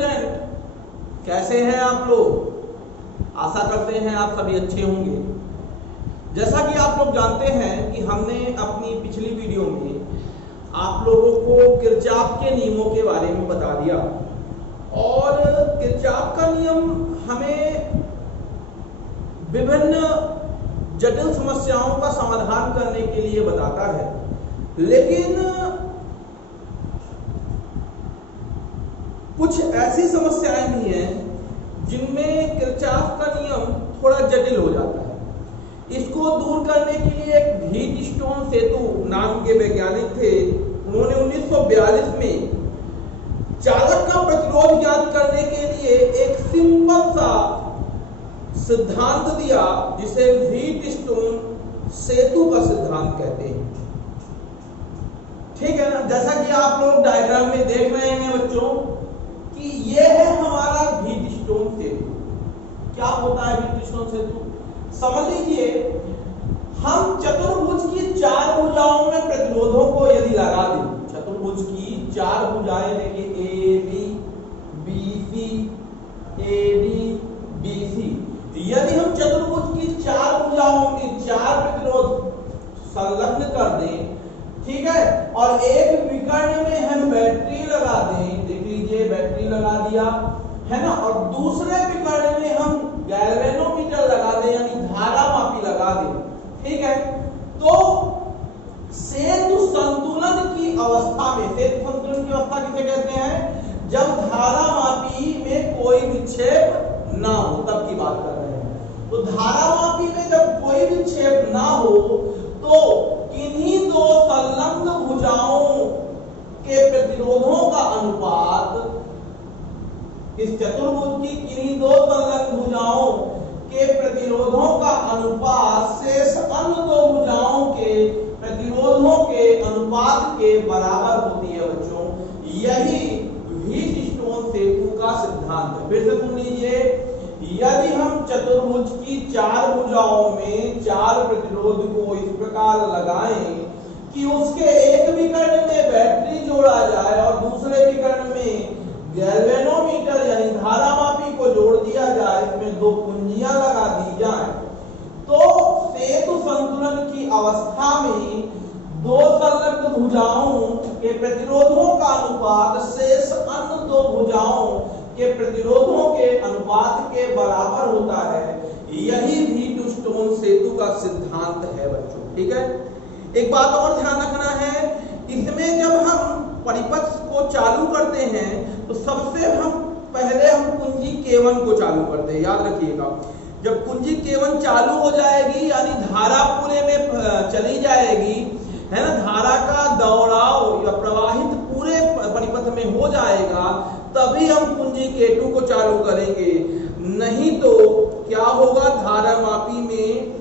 Student, कैसे हैं आप लोग? आशा करते हैं आप सभी अच्छे होंगे। जैसा कि आप लोग जानते हैं कि हमने अपनी पिछली वीडियो में आप लोगों को किरचॉफ के नियमों के बारे में बता दिया और किरचॉफ का नियम हमें विभिन्न जटिल समस्याओं का समाधान करने के लिए बताता है, लेकिन कुछ ऐसी समस्याएं भी हैं जिनमें किरचॉफ का नियम थोड़ा जटिल हो जाता है। इसको दूर करने के लिए एक व्हीटस्टोन सेतु नाम के वैज्ञानिक थे, उन्होंने 1942 में चालक का प्रतिरोध ज्ञात करने के लिए एक सिंपल सा सिद्धांत दिया जिसे व्हीटस्टोन सेतु का सिद्धांत कहते हैं। ठीक है ना? जैसा कि आप लोग डायग्राम में देख रहे हैं बच्चों कि ये है हमारा व्हीटस्टोन सेतु। क्या होता है व्हीटस्टोन सेतु? समझ लीजिए, हम चतुर्भुज की चार भुजाओं में प्रतिरोधों को यदि लगा दें, चतुर्भुज की चार भुजाएं देखिए A B B C A D B C, यदि हम चतुर्भुज की चार भुजाओं में चार प्रतिरोध संलग्न कर दें, ठीक है, और एक विकर्ण में हम बैटरी लगा दें, देख लीजिए बैटरी लगा दिया है ना, और दूसरे विकर्ण में हम गैल्वेनोमीटर लगा दें यानी धारा मापी लगा दें, ठीक है, तो सेतु संतुलन की अवस्था में, सेतु संतुलन की अवस्था किसे कहते हैं? जब धारा मापी में कोई विक्षेप ना हो तब की बात कर रहे हैं। तो धारा मापी में जब कोई विक्षेप ना हो तो किन्हीं दो संलग्न भुजाओं के प्रतिरोधों का अनुपात, इस चतुर्भुज की किन्हीं दो संलग्न भुजाओं के प्रतिरोधों का अनुपात शेष अन्य दो भुजाओं के प्रतिरोधों के अनुपात के बराबर होती है बच्चों। यही व्हीटस्टोन सेतु का सिद्धांत है। फिर से सुन लीजिए, यदि हम चतुर्भुज की चार भुजाओं में चार प्रतिरोध को इस प्रकार लगाएं कि उसके एक विकर्ण में बैटरी जोड़ा जाए और दूसरे विकर्ण में गैल्वेनोमीटर यानी धारा मापी को जोड़ दिया जाए, इसमें दो कुंजियां लगा दी जाए, तो सेतु संतुलन की अवस्था में दो संलग्न भुजाओं के प्रतिरोधों का अनुपात शेष अन्य दो भुजाओं के प्रतिरोधों के अनुपात के बराबर होता है। यही व्हीटस्टोन सेतु का सिद्धांत है बच्चों। ठीक है, एक बात और ध्यान रखना है, इसमें जब हम परिपथ को चालू करते हैं तो सबसे पहले हम कुंजी K1 को चालू करते हैं, याद रखिएगा। जब कुंजी K1 चालू हो जाएगी यानी धारा पूरे में चली जाएगी, है ना, धारा का दौड़ाव या प्रवाहित पूरे परिपथ में हो जाएगा, तभी हम कुंजी K2 को चालू करेंगे। नहीं तो क्या होगा, धारा मापी में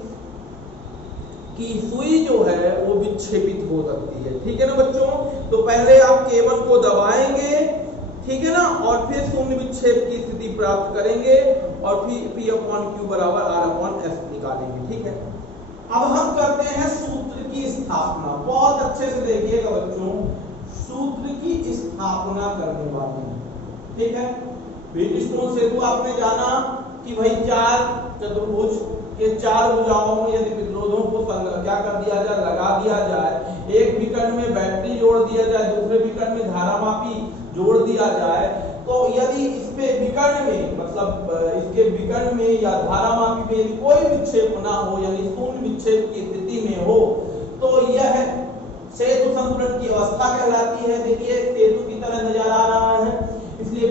की सुई जो है वो विक्षेपित हो सकती है। ठीक है ना बच्चों? तो पहले आप K1 को दबाएंगे, ठीक है ना, और फिर शून्य विक्षेप की स्थिति प्राप्त करेंगे और फिर P/Q बराबर R/S निकालेंगे। ठीक है, अब हम करते हैं सूत्र की स्थापना। बहुत अच्छे से देखिएगा बच्चों, सूत्र की स्थापना करने वाले हैं। ठीक है, व्हीटस्टोन सेतु आपने जाना कि भाई चार चतुर्भुज के चार भुजाओं में यदि प्रतिरोधों को क्या कर दिया जाए, लगा दिया जाए, एक विकर्ण में बैटरी जोड़ दिया जाए, दूसरे विकर्ण में धारा मापी जोड़ दिया जाए, तो यदि इसमें विकर्ण में मतलब इसके विकर्ण में या धारा मापी में कोई विक्षेप ना हो यानी शून्य विक्षेप की स्थिति में हो, तो यह सेतु संतुलन की अवस्था कहलाती है। देखिए सेतु की तरह नजर आ रहा है, इसलिए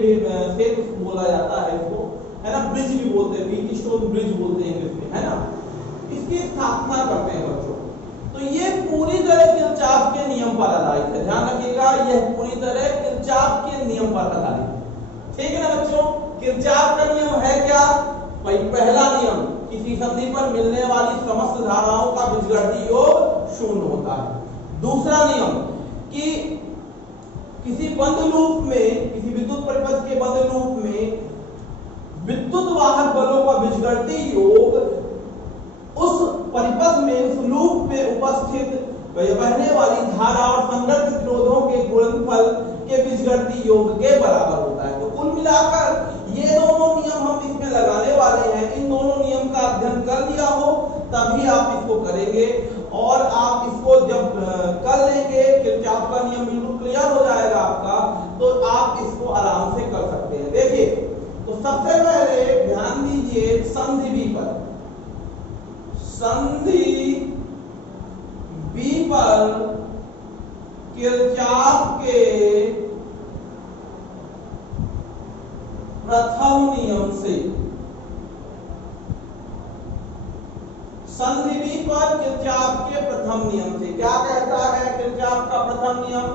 सेतु बोला जाता है इसको, है ना, ब्रिज भी बोलते हैं, व्हीटस्टोन ब्रिज बोलते हैं इंग्लिश में, है ना। इसकी स्थापना करते हैं बच्चों, तो ये पूरी तरह किरचॉफ के नियम पर आधारित है। ध्यान रखिएगा, यह पूरी तरह किरचॉफ के नियम पर आधारित है। ठीक है ना बच्चों? किरचॉफ का नियम है क्या? भाई पहला नियम, किसी संधि पर मिलने वाली समस्त धाराओं का बीजगणितीय योग शून्य होता है। दूसरा नियम कि किसी बंद लूप में, किसी विद्युत परिपथ के बंद लूप में विद्युत वाहक बलों का बीजगणितीय योग उस परिपथ में, उस लूप में उपस्थित बहने वाली धारा और संगत प्रतिरोधों के गुणनफल के बीजगणितीय योग के बराबर होता है। तो कुल मिलाकर ये दोनों नियम हम इसमें लगाने वाले हैं। इन दोनों नियम का अध्ययन कर लिया हो तभी आप इसको करेंगे, और आप इसको जब कर लेंगे, किरचॉफ का नियम बिल्कुल क्लियर हो जाएगा आपका, तो आप इसको आराम से कर सकते हैं। देखिए, तो सबसे पहले ध्यान दीजिए संधि बी पर। संधि बी पर किरचॉफ के प्रथम नियम से, संधि बी पर किरचॉफ के प्रथम नियम से क्या कहता है? किरचॉफ का प्रथम नियम,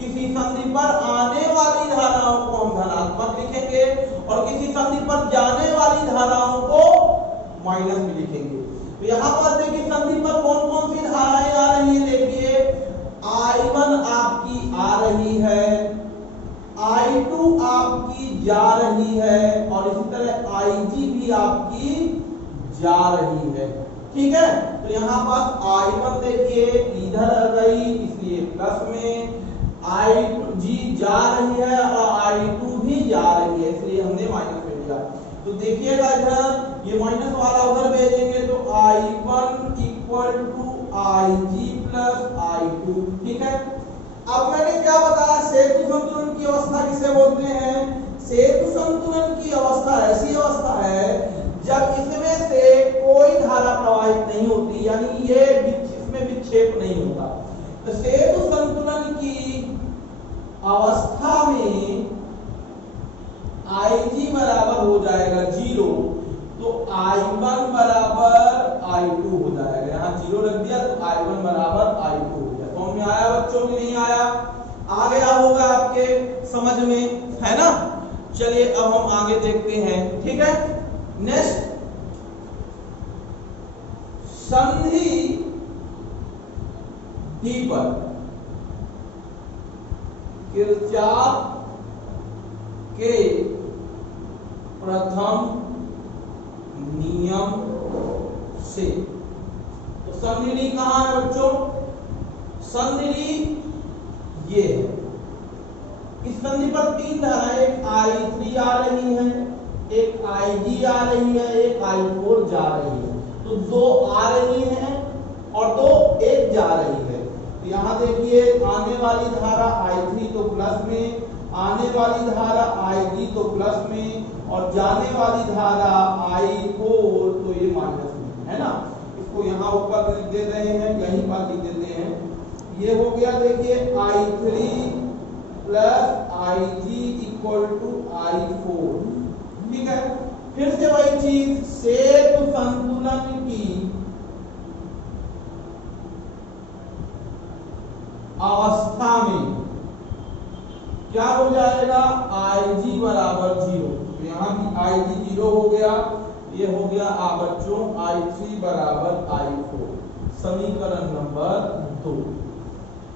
किसी संधि पर आने वाली धाराओं को हम धनात्मक लिखेंगे और किसी संधि पर जाने वाली धाराओं को माइनस में लिखेंगे। तो यहां पर देखिए संधि पर कौन कौन सी धाराएं आ रही है। देखिए I1 आपकी आ रही है, I2 आपकी जा रही है, और इसी तरह IG भी आपकी जा रही है। ठीक है, तो यहाँ पास I1 देखिए इधर आ गई, इसलिए प्लस में, IG जा रही है और I2 भी जा रही है, इसलिए हमने माइनस में लिया। तो देखिएगा इधर ये माइनस वाला उधर भेजेंगे तो I1 equal to IG plus I2। ठीक है, अब मैंने क्या बताया, सेतु संतुलन की अवस्था किसे बोलते हैं? सेतु संतुलन की अवस्था ऐसी अवस्था है जब इसमें से कोई धारा प्रवाहित नहीं होती, यानी ये इसमें विक्षेप नहीं होता। तो सेतु संतुलन की अवस्था में IG बराबर हो जाएगा 0, तो I1 बराबर I2 हो जाएगा। यहाँ 0 रख दिया तो I1 बराबर I2 हो गया। समझ में आया बच्चों की नहीं आया? आ गया होगा आपके समझ में, है ना? चलिए अब हम आगे देखते हैं। ठीक है, नेक्स्ट संधि डी पर किरचॉफ के प्रथम नियम से। तो संधि डी कहां है बच्चों? संधि डी ये है। इस संधि पर तीन धाराएं, एक I3 आ रही है, एक IG आ रही है, एक I4 जा रही है। तो दो आ रही हैं और दो एक जा रही है। तो यहाँ देखिए आने वाली धारा I3 तो प्लस में, आने वाली धारा IG तो प्लस में, और जाने वाली धारा I4 तो ये माइनस में, है ना? इसको यहाँ ऊपर लिख दे रहे हैं, यहीं पर लिख देते हैं। ये हो गया देखिए I3 plus IG equal to I4। ठीक है, फिर से वही चीज, सेतु संतुलन की अवस्था में क्या हो जाएगा? IG बराबर 0। तो यहाँ भी IG 0 हो गया, ये हो गया आप बच्चों I3 बराबर I4, समीकरण नंबर 2।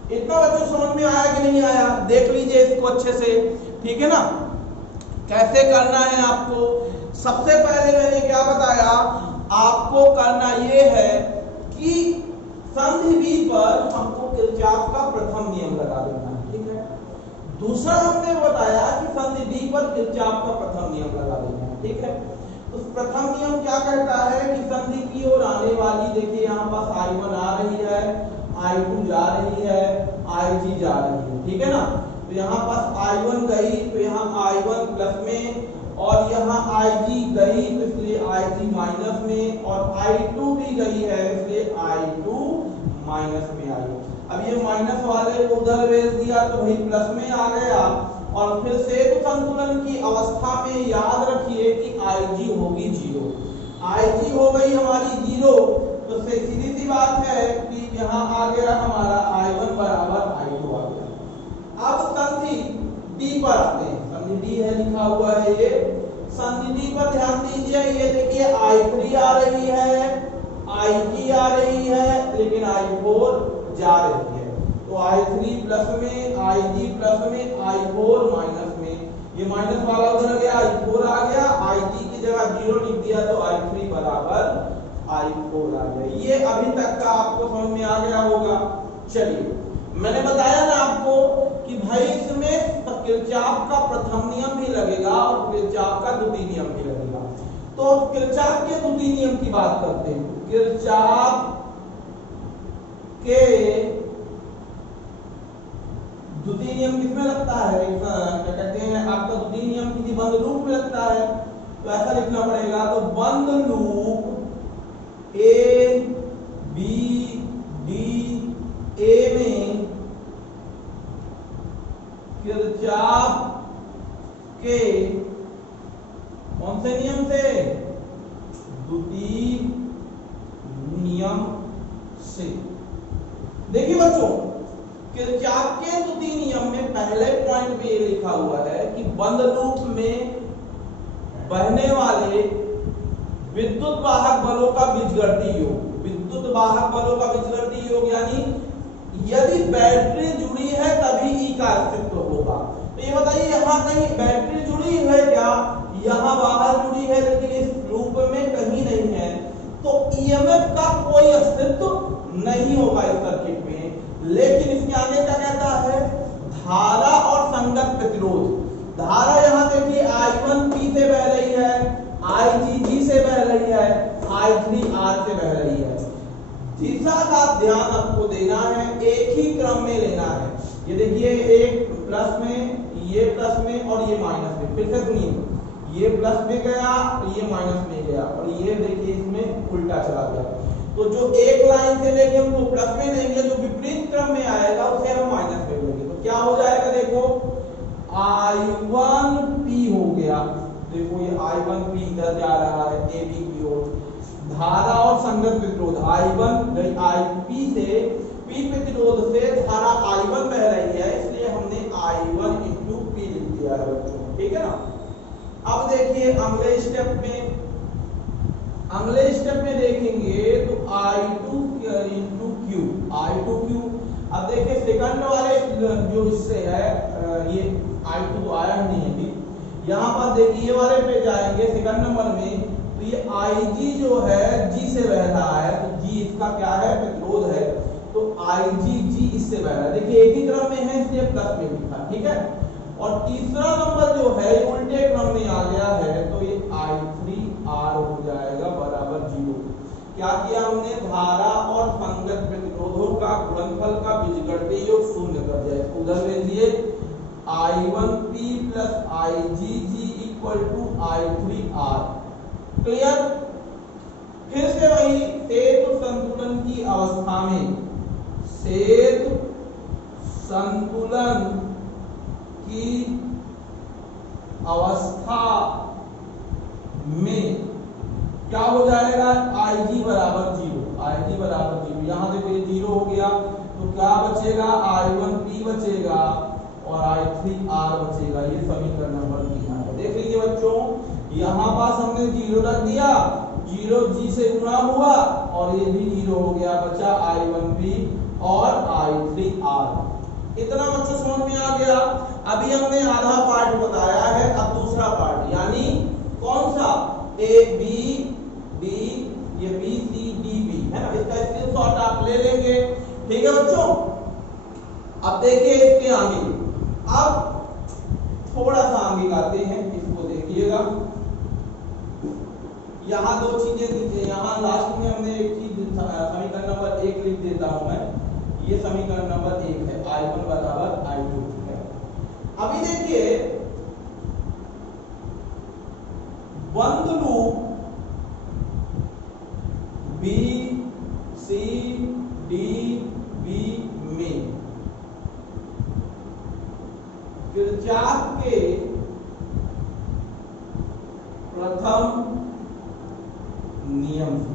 इतना बच्चों समझ में आया कि नहीं आया? देख लीजिए इसको अच्छे से। ठीक है ना, कैसे करना है आपको? सबसे पहले मैंने क्या बताया आपको, करना ये है कि संधि बी पर हमको किरचॉफ का प्रथम नियम लगा देना है। ठीक है, दूसरा हमने बताया कि संधि डी पर किरचॉफ का प्रथम नियम लगा देना है। ठीक है, तो प्रथम नियम क्या कहता है कि संधि की ओर आने वाली, देखिए यहाँ पास I1 आ रही है, I2 जा रही है, IG जा रही है। ठीक है ना, तो यहाँ पास I1 गई तो यहाँ I1 प्लस में, और यहाँ IG गई तो इसलिए IG माइनस में, और I2 भी गई है इसलिए I2 माइनस में आई। अब ये माइनस वाले को उधर भेज दिया तो भाई प्लस में आ गया। और फिर सेतु संतुलन की अवस्था में याद रखिए कि IG होगी 0। IG हो गई हमारी 0, तो सीधी सी बात है कि यहाँ आ गया हमारा I1 बराबर I2 आ गया। अब संधि डी पर आते हैं। संधि डी है लिखा हुआ है ये। संधि डी पर ध्यान दीजिए, ये देखिए I3 आ रही है, IG आ रही है, लेकिन I4 जा रही है। तो I3 प्लस में, IG प्लस में, I4 माइनस में। ये माइनस वाला उधर गया, I4 आ गया, IG की जगह 0 लिख दिया तो I3 बराबर I4 आ गया। ये अभी तक का आपको समझ में आ गया होगा। चलिए, मैंने बताया ना आपको कि भाई इसमें किरचॉफ का प्रथम नियम भी लगेगा और किरचॉफ का द्वितीय नियम भी लगेगा। तो किरचॉफ के द्वितीय नियम की बात करते हैं। किरचॉफ के द्वितीय नियम किसमें लगता है? क्या कहते हैं आपका द्वितीय नियम किसी बंद लूप में लगता है। तो ऐसा लिखना पड़ेगा, तो बंद loop A B D A में किरचॉफ के कौन से नियम से? द्वितीय नियम से। देखिए बच्चों, किरचॉफ के द्वितीय नियम में पहले पॉइंट पे ये लिखा हुआ है कि बंद लूप में बहने वाले विद्युत वाहक बलों का बीजगणितीय योग, विद्युत वाहक बलों का बीजगणितीय योग यानी यदि बैटरी जुड़ी है तभी ई का अस्तित्व होगा। तो ये बताइए यहाँ कहीं बैटरी जुड़ी है क्या? यहाँ बाहर जुड़ी है लेकिन इस लूप में कहीं नहीं है, तो ईएमएफ का कोई अस्तित्व नहीं होगा इस सर्किट में। लेकिन इसके आगे क्या कहता है? धारा और संगत प्रतिरोध। धारा यहाँ देखिए I1 P से बह रही है, IG G से बह रही है, I3 R से बह रही है। दिशा का ध्यान आपको देना है, एक ही क्रम में लेना है। ये देखिए एक प्लस में, ये प्लस में और ये माइनस में। फिर से सुनिए, ये प्लस में गया और ये माइनस में गया और ये देखिए इसमें उल्टा चला गया। तो जो एक लाइन से लेंगे उसको प्लस में लेंगे, जो विपरीत क्रम में आएगा उसे हम माइनस में लेंगे। तो क्या हो जाएगा? देखो I1 P हो गया, देखो ये I1 P इधर जा रहा है AB की ओर। धारा और संगत प्रतिरोध I1 गई IP से, P प्रतिरोध से धारा I1 बह रही है, इसलिए हमने I1 into P लिख दिया है बच्चों, ठीक है ना। अब देखिए अगले स्टेप में देखेंगे तो I2 into Q, I2 Q। अब देखिए सेकंड वाले जो इससे है ये I2 तो आया नहीं है अभी, यहाँ पर देखिए ये वाले पे जाएंगे सेकंड नंबर में, तो ये IG जो है G से बह रहा है, तो G इसका क्या है? प्रतिरोध है। तो IG G इससे बह रहा है, देखिए एक ही क्रम में है इसलिए प्लस में लिखा, ठीक है। और तीसरा नंबर जो है उल्टे क्रम में आ गया है, तो ये I3 R हो जाएगा बराबर 0। क्या किया हमने? धारा और संगत प्रतिरोधों का गुणनफल का बीजगणितीय योग शून्य कर दिया। उधर भेजिए I1P plus IgG equal to I3R। Clear? फिर से वही सेतु संतुलन की अवस्था में, सेतु संतुलन की अवस्था में क्या हो जाएगा? IG बराबर 0, IG बराबर 0। यहाँ देखो ये 0 हो गया, तो क्या बचेगा? I1P बचेगा और I3R बचेगा। ये समीकरण नंबर 3 है। देख लीजिए बच्चों, यहाँ पास हमने 0 रख दिया, 0 G से गुणा हुआ और ये भी 0 हो गया, बचा I1P और I3R। इतना बच्चों समझ में आ गया। अभी हमने आधा पार्ट बताया है, अब दूसरा पार्ट यानी कौन सा? A B D, ये B C D B है ना, इसका स्क्रीनशॉट आप ले लेंगे, ठीक है बच्चों। अब देखिए इसके आगे, अब थोड़ा सा आगे आते हैं, इसको देखिएगा। यहाँ दो चीजें दीजिए, यहाँ लास्ट में हमने एक चीज समीकरण नंबर 1 लिख देता हूं मैं, ये समीकरण नंबर 1 है, I1 बराबर I2 है। अभी देखिए बंद loop B C D B में किरचॉफ के प्रथम नियम से,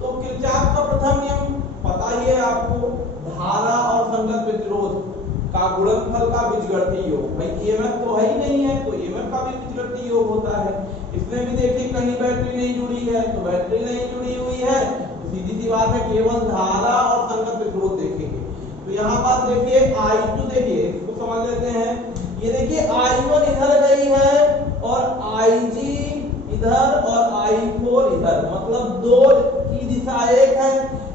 तो किरचॉफ का प्रथम नियम पता ही है आपको, धारा और संगत प्रतिरोध का गुणनफल का बीजगणितीय योग। भाई ईएमएफ तो है ही नहीं है, तो ईएमएफ का भी बीजगणितीय योग होता है। इसमें भी देखिए कहीं बैटरी नहीं जुड़ी है, तो बैटरी नहीं जुड़ी हुई है, तो सीधी सी बात है केवल धारा और संगत प्रतिरोध देखेंगे। तो यहाँ पर देखिए I2, देखिए इसको समझ लेते हैं। ये देखिए I1 इधर गई है और IG इधर और I4 इधर, मतलब दो की दिशा एक है,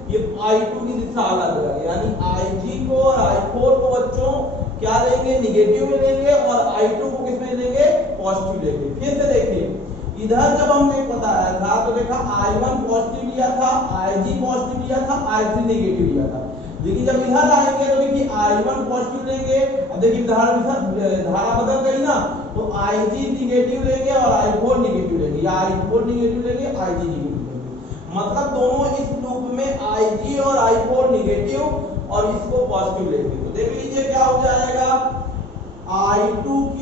ये I2 की दिशा अलग है, यानी IG को और I4 को बच्चों क्या लेंगे? निगेटिव में लेंगे और I2 को किस में लेंगे? पॉजिटिव लेंगे। फिर से देखिए इधर जब हमने बताया था तो देखा I1 पॉजिटिव लिया था, IG पॉजिटिव लिया था, I3 नेगेटिव लिया था। लेकिन जब इधर आएंगे तो देखिए I1 पॉजिटिव लेंगे, अब देखिए धारा बदल गई ना, तो IG नेगेटिव लेंगे और I4 नेगेटिव लेंगे, या I4 नेगेटिव लेंगे, IG नेगेटिव लेंगे। मतलब दोनों इस लूप में IG और I4 नेगेटिव और इसको पॉजिटिव लेंगे। तो देख लीजिए क्या हो जाएगा, I2Q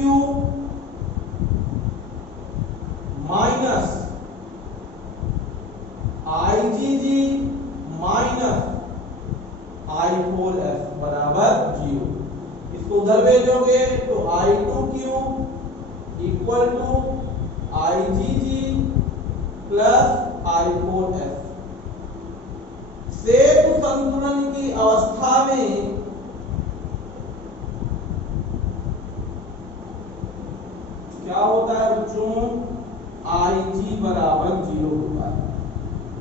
minus IgG minus I4S बराबर 0। इसको उधर भेजोगे तो I2Q equal to IgG plus I4S। सेतु संतुलन की अवस्था में क्या होता है बच्चों, Ig बराबर 0 होगा।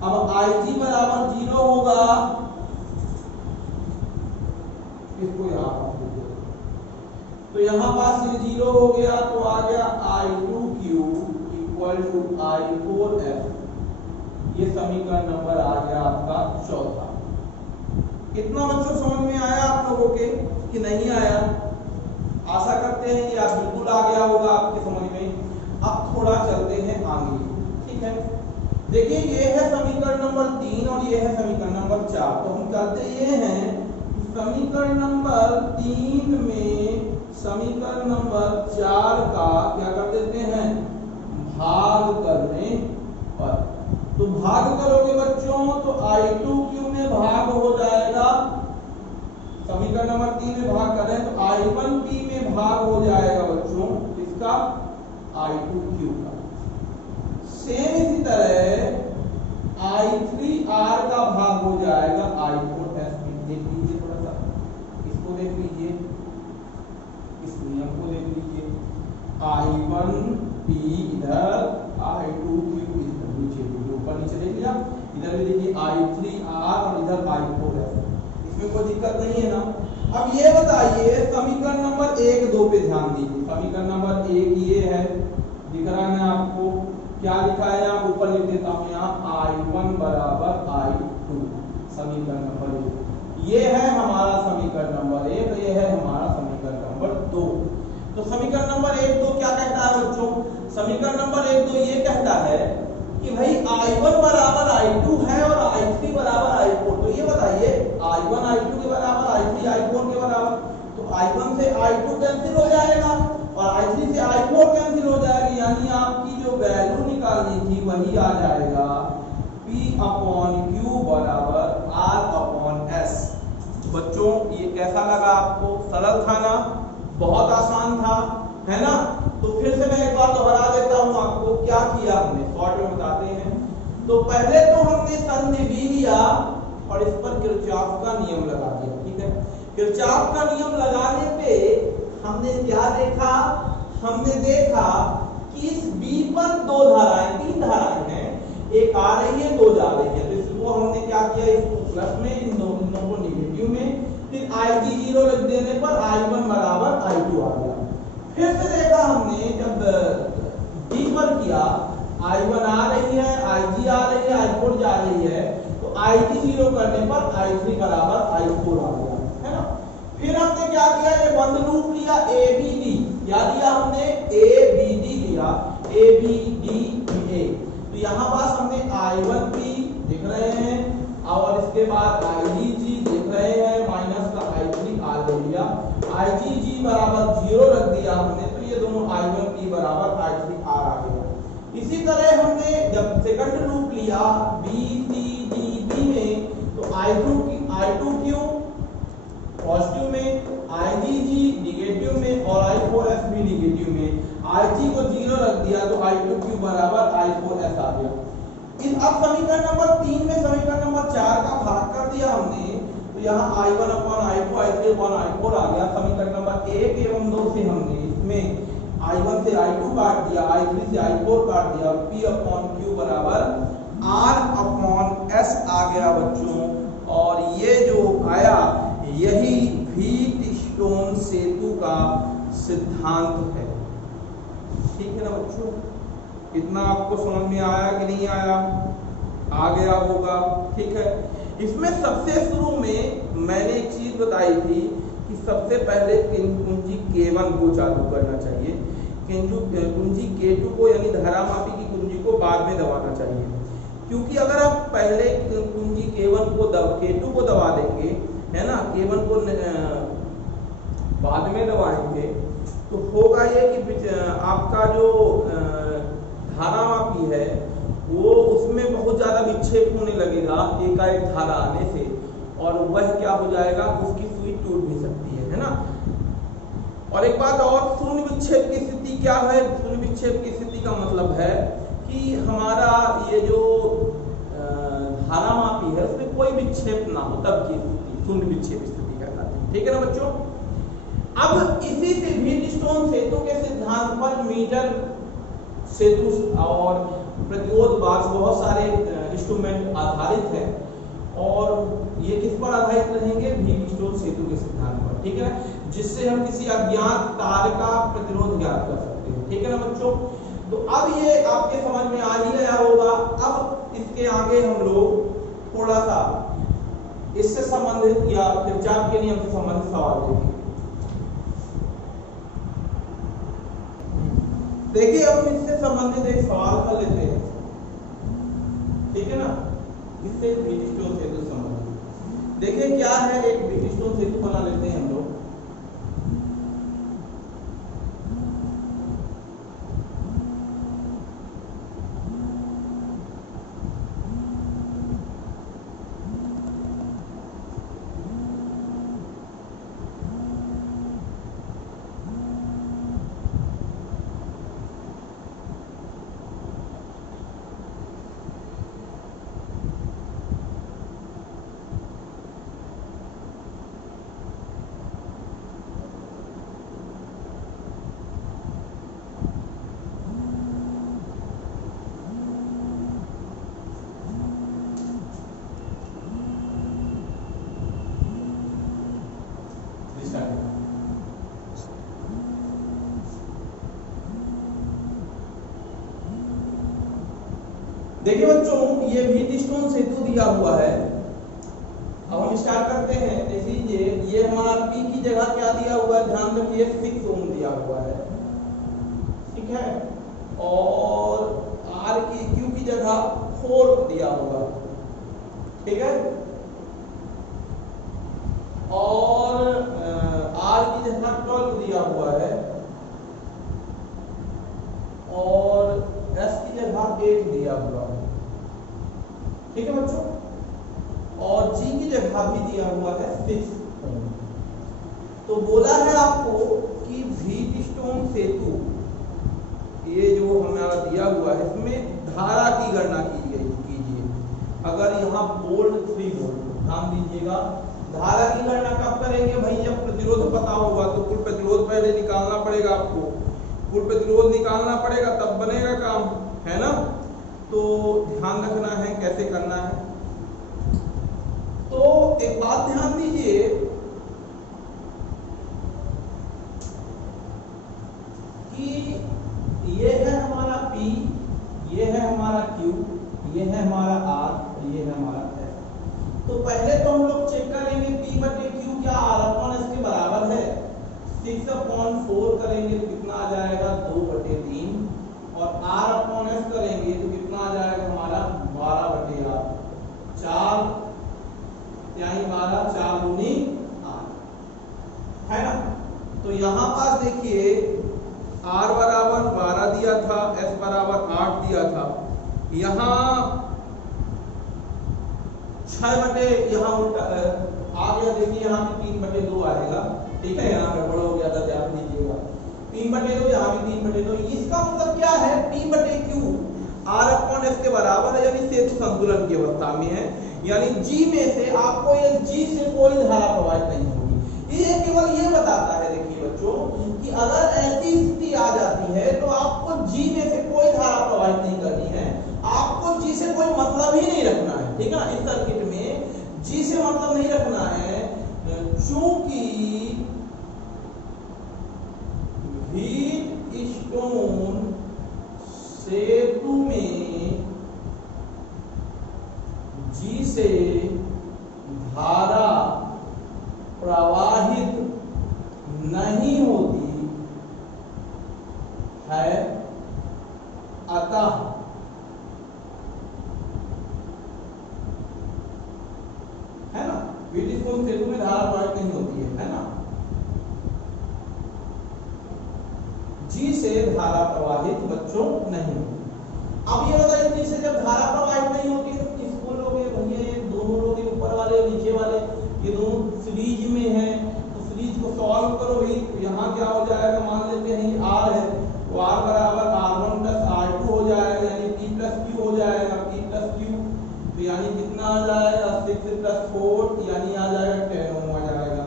अब Ig बराबर 0 होगा, इसको यहां पर तो यहां पास ये 0 हो गया, तो आ गया I2Q इक्वल टू I4S। ये समीकरण नंबर आ गया आपका चौथा। कितना बच्चों समझ में आया आप लोगों के कि नहीं आया? आशा करते हैं कि आप बिल्कुल आ गया होगा आपके समझ में। अब थोड़ा चलते हैं आगे, ठीक है। देखिए ये है समीकरण नंबर 3 और ये है समीकरण नंबर 4। तो हम करते ये हैं, समीकरण नंबर 3 में समीकरण नंबर 4 का क्या कर देते हैं, भाग करने पर। तो भाग करोगे बच्चों तो I2Q में भाग हो जाएगा, समीकरण नंबर 3 में भाग कर रहे हैं तो I1P में भाग हो जाएगा बच्चों इसका I2Q का। सेम इसी तरह I3R का भाग हो जाएगा I4S में। देख लीजिए थोड़ा सा, इसको देख लीजिए, इस नियम को देख लीजिए, I1P इधर, I2Q इधर, नीचे ऊपर नीचे देख लिया, इधर भी देखिए I3R और इधर I4S। इसमें कोई दिक्कत नहीं है ना। अब ये बताइए समीकरण नंबर 1 2 पे ध्यान दीजिए। समीकरण नंबर 1 ये है, दिख रहा है आपको, क्या लिखा है यहाँ ऊपर लिख देता हूँ, यहाँ I1 बराबर I2, समीकरण नंबर 1। ये है हमारा समीकरण नंबर 1, ये है हमारा समीकरण नंबर 2। तो समीकरण नंबर 1 2 क्या कहता है बच्चों, समीकरण नंबर 1 2 ये कहता है कि भाई I1 बराबर I2 है और I3 बराबर I4। तो ये बताइए I1 I2 के बराबर, I3 I4 के बराबर, तो I1 से I2 कैंसिल हो जाएगा और I3 से I4 कैंसिल हो जाएगा, यानी आपकी जो वैल्यू निकालनी थी वही आ जाएगा P/Q बराबर R/S। बच्चों ये कैसा लगा आपको, सरल था ना, बहुत आसान था, है ना। तो फिर से मैं एक बार दोहरा देता हूं आपको, क्या किया हमने, शॉर्ट में बताते हैं। तो पहले तो हमने संधि B लिया और इस पर किरचॉफ का नियम लगा दिया, ठीक है। किरचॉफ का नियम लगाने पे हमने क्या देखा, हमने देखा कि इस B पर दो धाराएं, 3 धाराएं हैं, एक आ रही है 2 जा रही है। तो इसको हमने क्या किया, इसको प्लस में, इन दोनों को नेगेटिव में, फिर IG 0 रख देने पर I1 बराबर I2 आ गया। फिर से देखा हमने जब D पर किया, I1 आ रही है, IG आ रही है, I4 जा रही है, तो IG 0 करने पर I3 बराबर I4 आ गया, है ना। फिर हमने क्या किया, ये बंद लूप लिया ABD, क्या लिया हमने, ABD लिया, ABDA। तो यहाँ पास हमने I1P देख रहे हैं और इसके बाद IgG देख रहे हैं, माइनस का I3R ले लिया, IgG बराबर 0 रख दिया हमने, तो ये दोनों I1P बराबर I3R आ गया। इसी तरह हमने जब सेकंड लूप लिया BCDB में, तो I2Q पॉजिटिव में, IgG निगेटिव में और I4S भी निगेटिव में, Ig को 0 रख दिया तो I2Q बराबर I4S आ गया। अब समीकरण नंबर 3 में समीकरण नंबर 4 का भाग कर दिया हमने, तो यहाँ I1 upon I2, I3 upon I4 आ गया। समीकरण नंबर 1 एवं 2 से हमने इसमें I1 से I2 काट दिया, I3 से I4 काट दिया, P/Q बराबर R/S आ गया बच्चों। और ये जो आया यही व्हीटस्टोन सेतु का सिद्धांत है। ठीक है ना बच्चों, इतना आपको समझ में आया कि नहीं आया? आ गया होगा, ठीक है। इसमें सबसे शुरू में मैंने एक चीज बताई थी कि सबसे पहले कुंजी K1 को चालू करना चाहिए, कुंजी K2 को यानी धारामापी की कुंजी को बाद में दबाना चाहिए, क्योंकि अगर आप पहले कुंजी K2 को दबा देंगे, है ना, K1 को बाद में दबाएंगे, तो होगा ये कि आपका जो धारामापी है वो उसमें बहुत ज्यादा विक्षेप होने लगेगा एकाएक धारा आने से, और वह क्या हो जाएगा, उसकी सुई टूट भी सकती है ना। और एक बात और, शून्य विक्षेप की स्थिति क्या है? शून्य विक्षेप की स्थिति का मतलब है कि हमारा ये जो धारामापी है उसमें कोई विक्षेप ना हो, तब की स्थिति शून्य विक्षेप स्थिति कहलाती है, ठीक है ना बच्चों। अब इसी से व्हीटस्टोन सेतु के सिद्धांत पर मीटर सेतु और प्रतिरोध बाक्स बहुत सारे इंस्ट्रूमेंट आधारित है, और ये किस पर आधारित रहेंगे? व्हीटस्टोन सेतु के सिद्धांत पर, ठीक है, जिससे हम किसी अज्ञात तार का प्रतिरोध ज्ञात कर सकते हैं, ठीक है ना बच्चों। तो अब ये आपके समझ में आ ही गया होगा। अब इसके आगे हम लोग थोड़ा सा इससे संबंधित या किरचॉफ के नियम से संबंधित सवाल देखेंगे। देखिए, अब इससे संबंधित एक सवाल कर लेते हैं, ठीक है ना, इससे व्हीटस्टोन सेतु संबंधित। देखिए क्या है, एक व्हीटस्टोन सेतु बना लेते हैं हम लोग। देखिए बच्चों, ये व्हीटस्टोन सेतु दिया हुआ है। अब हम स्टार्ट करते हैं। देखिए ये हमारा P की जगह क्या दिया हुआ है, ध्यान रखिए 6 ओम दिया हुआ है, ठीक है, और R की Q की जगह 4 दिया हुआ, ठीक है, और R की जगह 12 दिया हुआ है, और S की जगह 8 दिया हुआ है, ठीक है बच्चों, और G की जगह भी दिया हुआ है 6 ओम। तो बोला है आपको कि व्हीटस्टोन सेतु ये जो हमारा दिया हुआ है इसमें धारा की गणना कीजिए। अगर यहाँ वोल्ट 3 वोल्ट, ध्यान दीजिएगा, धारा की गणना कब करेंगे भाई? जब प्रतिरोध पता होगा। तो कुल प्रतिरोध पहले निकालना पड़ेगा आपको, कुल प्रतिरोध निकालना पड़ेगा, तब बनेगा काम, है ना। तो ध्यान रखना है कैसे करना है। तो एक बात ध्यान दीजिए कि ये है हमारा P, ये है हमारा Q, ये है हमारा R, ये है हमारा S। तो पहले तो हम लोग चेक करेंगे P बटे Q क्या R अपॉन S के बराबर है। 6/4 करेंगे तो कितना आ जाएगा, 2/3, और R अपॉन S करेंगे तो कितना आ जाएगा हमारा 12/8, 4 यानी 12, 4 दूनी 8, है ना। तो यहाँ पास देखिए R बराबर 12 दिया था, S बराबर 8 दिया था, यहाँ 6 यहाँ उल्टा आ गया। देखिए यहाँ भी 3/2 आएगा, ठीक है, यहाँ गड़बड़ हो गया था, ध्यान दीजिएगा, 3/2, यहाँ भी 3/2। इसका मतलब क्या है, P बटे Q R अपॉन S के बराबर है, यानी सेतु संतुलन की अवस्था में है, यानी G में से आपको ये G से कोई धारा प्रवाहित नहीं होगी। ये केवल ये बताता है, देखिए बच्चों, कि अगर ऐसी स्थिति आ जाती है तो आपको G में से कोई धारा प्रवाहित नहीं करनी है, आपको G से कोई मतलब ही नहीं रखना है, ठीक है ना। इस सर्किट में G से मतलब नहीं रखना है, चूंकि व्हीटस्टोन सेतु में जी से धारा प्रवाहित नहीं होती है, अतः है ना, ब्यूटीफुल सेतु में धारा प्रवाहित नहीं होती है ना, जी से धारा प्रवाहित बच्चों नहीं होती। अब ये बताइए जी से जब धारा प्रवाहित नहीं होती है तो किसको लोगे भैया, ये दोनों लोग ऊपर वाले और नीचे वाले ये दोनों सीरीज में हैं, तो सीरीज को सॉल्व करो भाई। तो यहाँ क्या हो जाएगा, मान लेते हैं ये R है, तो R बराबर R1 प्लस R2 हो जाएगा, यानी P प्लस Q हो जाएगा, P प्लस Q, तो यानी कितना आ जाएगा 6 प्लस 4 यानी आ जाएगा 10 ओम आ जाएगा।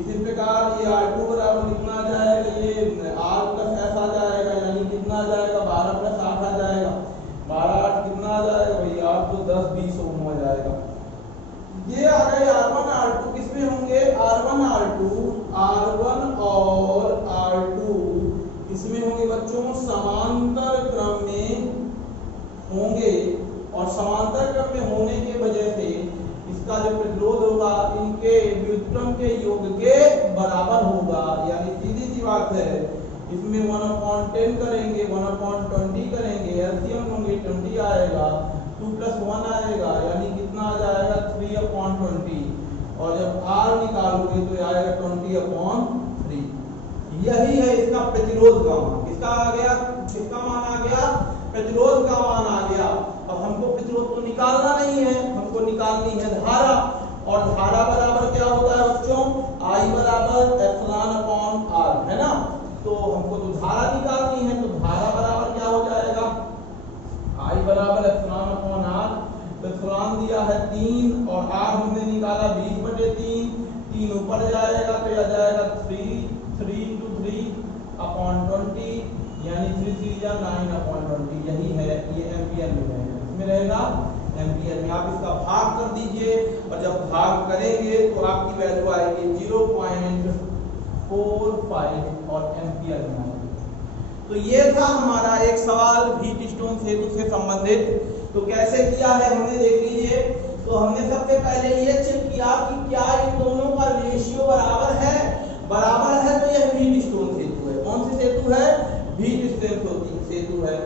इसी प्रकार ये R2 बराबर कितना आ जाएगा, ये R प्लस S आ जाएगा, यानी कितना आ जाएगा 12 प्लस 8 आ जाएगा, 12 8 कितना आ जाएगा भाई, 8 तो 10 20 ओम आ जाएगा। ये आ गए R1 R2, किसमें होंगे R1 और R2 इसमें होंगे बच्चों समांतर क्रम में होंगे, और समांतर क्रम में होने के वजह से इसका जो प्रतिरोध होगा इनके व्युत्क्रम के योग के बराबर होगा, यानी सीधी सी बात है। इसमें 1/10 करेंगे, 1/20 करेंगे, एलसीएम होंगे 20 आएगा, 2 + 1 आएगा, यानी कितना आ जाएगा 3/20, और जब R निकालोगे तो आएगा 20/3। यही है इसका प्रतिरोध का मान। किसका आ गया, किसका मान आ गया, प्रतिरोध का मान आ गया। अब हमको प्रतिरोध तो निकालना नहीं है, हमको निकालनी है धारा, और धारा बराबर क्या होता है बच्चों, I बराबर ε/R, है ना। तो हमको तो धारा निकालनी है, तो धारा बराबर क्या हो जाएगा, I बराबर ε/R, एप्सिलॉन दिया है 3 और R हमने निकाला 20/3, 3 ऊपर जाएगा तो आ जाएगा 3 × 3/20, यानी 3 3 या 9/20, यही है, ये एम्पियर में है, इसमें रहेगा एम्पियर में। आप इसका भाग कर दीजिए, और जब भाग करेंगे तो आपकी वैल्यू आएगी 0.45 और एम्पियर में आएगी। तो ये था हमारा एक सवाल व्हीट स्टोन सेतु से संबंधित। तो कैसे किया है हमने देख लीजिए। तो हमने सबसे पहले ये चेक किया कि क्या इन दोनों का रेशियो बराबर है, बराबर है तो यह व्हीट स्टोन सेतु है। कौन सी सेतु है, व्हीट स्टोन सेतु है।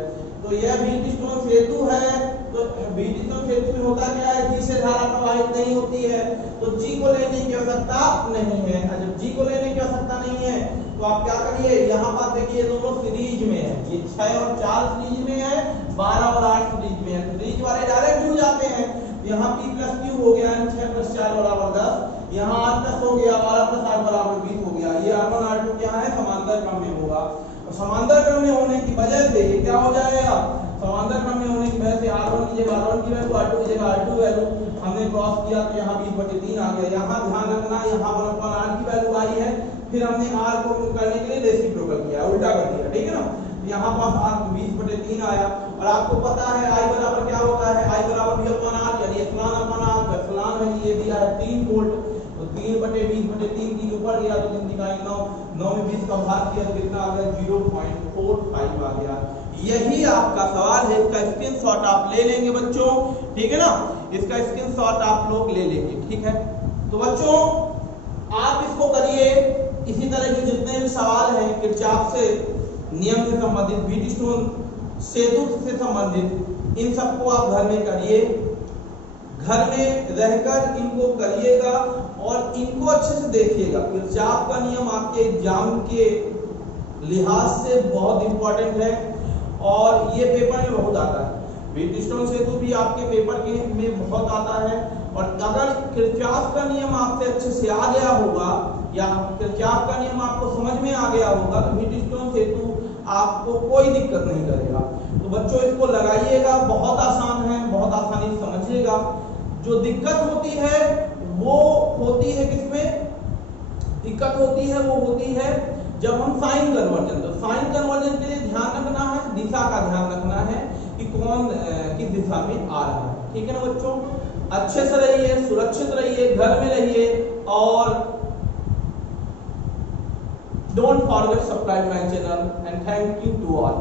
तो यह व्हीट स्टोन सेतु है। तो व्हीट स्टोन सेतु में होता क्या है, जी से धारा प्रवाहित नहीं होती है, तो जी को लेने की आवश्यकता नहीं है। जब जी को लेने की आवश्यकता नहीं है तो आप क्या करिए, यहाँ पर देखिए दोनों सीरीज में है, ये 6 और 4 सीरीज में है, 12 और 8 सीरीज में है, सीरीज वाले डायरेक्ट जुड़ जाते हैं। यहाँ P + Q हो गया, 6 + 4 = 10, यहाँ R+ हो गया, 12 + 8 = 20 हो गया। ये R1 R2 क्या है, समांतर क्रम में होगा। और समांतर क्रम में होने की वजह से ये क्या हो जाएगा, समांतर क्रम में होने की वजह से R1 की जगह R1 की वैल्यू, R2 की जगह R2 वैल्यू हमने क्रॉस किया तो यहाँ 20/3 आ गया। यहाँ ध्यान रखना, यहाँ 1/8 की वैल्यू आई है, फिर हमने R को करने के लिए रेसिप्रोकल किया, उल्टा कर दिया, ठीक है ना। यहाँ पास R 20/3 आया, और आपको पता है I बराबर क्या होता है, I बराबर V/R, यानी ε/R, एप्सिलॉन है, ये दिया है 3 वोल्ट, तो 3/20/3, 3 ऊपर गया तो 3 दिखाई 9, 9 में 20 का भाग किया तो कितना आ गया 0.45 आ गया। यही आपका सवाल है, इसका स्क्रीनशॉट आप ले लेंगे बच्चों, ठीक है ना, इसका स्क्रीनशॉट आप लोग ले लेंगे, ठीक है। तो बच्चों आप इसको करिए, इसी तरह के जितने भी सवाल हैं किरचॉफ से नियम से संबंधित, व्हीट स्टोन सेतु से संबंधित, इन सबको आप घर में करिए, घर में रहकर इनको करिएगा और इनको अच्छे से देखिएगा। किरचॉफ का नियम आपके एग्जाम के लिहाज से बहुत इंपॉर्टेंट है, और ये पेपर में बहुत आता है। व्हीट स्टोन सेतु भी आपके पेपर के में बहुत आता है, और अगर किरचॉफ का नियम आपसे अच्छे से आ गया होगा, या किरचॉफ का नियम आपको समझ में आ गया होगा, तो व्हीट स्टोन सेतु आपको कोई दिक्कत नहीं करेगा। तो बच्चों इसको लगाइएगा, बहुत आसान है, बहुत आसानी से समझिएगा। जो दिक्कत होती है वो होती है किसमें, दिक्कत होती है वो होती है जब हम साइन कन्वर्जन, तो साइन कन्वर्जन के लिए ध्यान रखना है, दिशा का ध्यान रखना है कि कौन किस दिशा में आ रहा है, ठीक है ना बच्चों। अच्छे से रहिए, सुरक्षित रहिए, घर में रहिए, और don't forget subscribe my channel, and thank you to all.